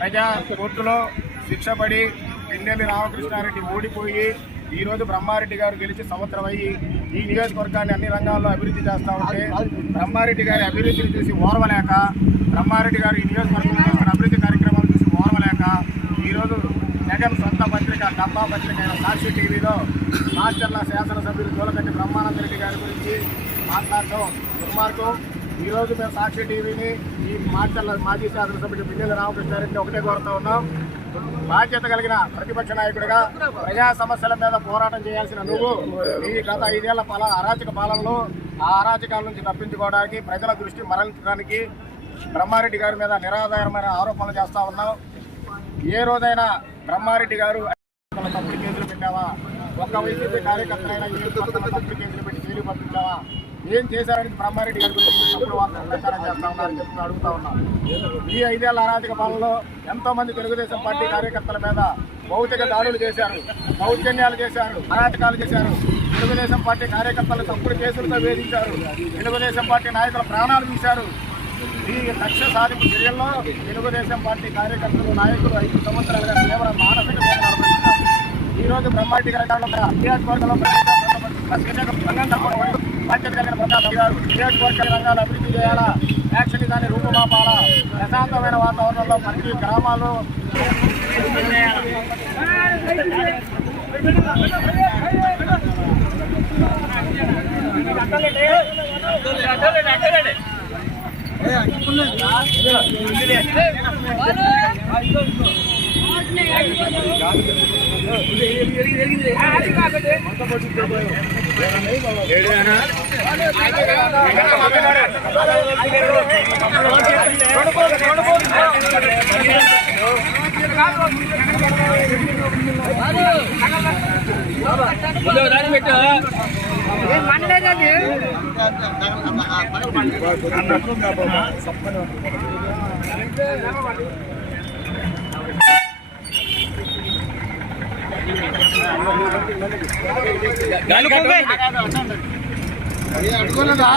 ప్రజా కోర్టులో శిక్షపడి పిన్నెల్లి రామకృష్ణారెడ్డి ఓడిపోయి ఈ రోజు బ్రహ్మారెడ్డి గారు గెలిచి సంవత్సరం అయ్యి ఈ నియోజకవర్గాన్ని అన్ని రంగాల్లో అభివృద్ధి చేస్తా ఉంటే బ్రహ్మారెడ్డి గారి అభివృద్ధిని చూసి ఓర్వలేక బ్రహ్మారెడ్డి గారు ఈ నియోజకవర్గంలో చేస్తున్న అభివృద్ధి కార్యక్రమాలు చూసి ఓర్వలేక ఈరోజు జగన్ సొంత పత్రిక డబ్బా పత్రిక అయిన సాక్షి టీవీలో మాస్టర్ల శాసనసభ్యులు జోలకంటి బ్రహ్మానంద రెడ్డి గారి గురించి మాట్లాడటం దుర్మార్గం. ఈరోజు మేము సాక్షి టీవీని ఈ మాచర్ల మాజీ శాసనసభ్యుడు పిల్లల రామకృష్ణారెడ్డి ఒకటే కోరుతా ఉన్నాం. బాధ్యత కలిగిన ప్రతిపక్ష నాయకుడిగా ప్రజా సమస్యల మీద పోరాటం చేయాల్సిన నువ్వు ఈ గత ఐదేళ్ళ పాల అరాచక పాలనలో ఆ అరాచకాల నుంచి తప్పించుకోవడానికి ప్రజల దృష్టి మరలించడానికి బ్రహ్మారెడ్డి గారి మీద నిరాధారమైన ఆరోపణలు చేస్తూ ఉన్నాం. ఏ రోజైనా బ్రహ్మారెడ్డి గారు తప్పుడు కేసులు పెట్టావా? ఒక్క వైసీపీ కార్యకర్తలైనా ఏ తప్పుడు కేసులు పెట్టి జైలు పంపించావా? ఏం చేశారని బ్రహ్మారెడ్డి గారి గురించి తప్పుడు వార్తలు ప్రచారం చేస్తా ఉన్నారు చెప్పి అడుగుతా ఉన్నాం. ఈ ఐదేళ్ళ అరాజక పాలనలో ఎంతో మంది తెలుగుదేశం పార్టీ కార్యకర్తల మీద భౌతిక దాడులు చేశారు దౌర్జన్యాలు చేశారు అరాచకాలు చేశారు. తెలుగుదేశం పార్టీ కార్యకర్తలు తప్పుడు కేసులతో వేధించారు. తెలుగుదేశం పార్టీ నాయకుల ప్రాణాలు తీశారు. ఈ లక్ష్య సాధింపు చర్యల్లో తెలుగుదేశం పార్టీ కార్యకర్తలు నాయకులు ఐదు సంవత్సరాలుగా కేవలం మానసిక ఈ రోజు బ్రహ్మారెడ్డి గారి కారణంగా నియోజకవర్గంలో పార్టీ కలిగిన ప్రకాశం గారు నియోజకవర్గ రంగాల అభివృద్ధి చేయాలా? యాక్షన్ దాన్ని రూపుమాపాలా? ప్రశాంతమైన వాతావరణంలో మనకి గ్రామాలు అక్కర్లేదు దాన్ని పెట్టా మనలేదండి అన్న అడుకోలేదా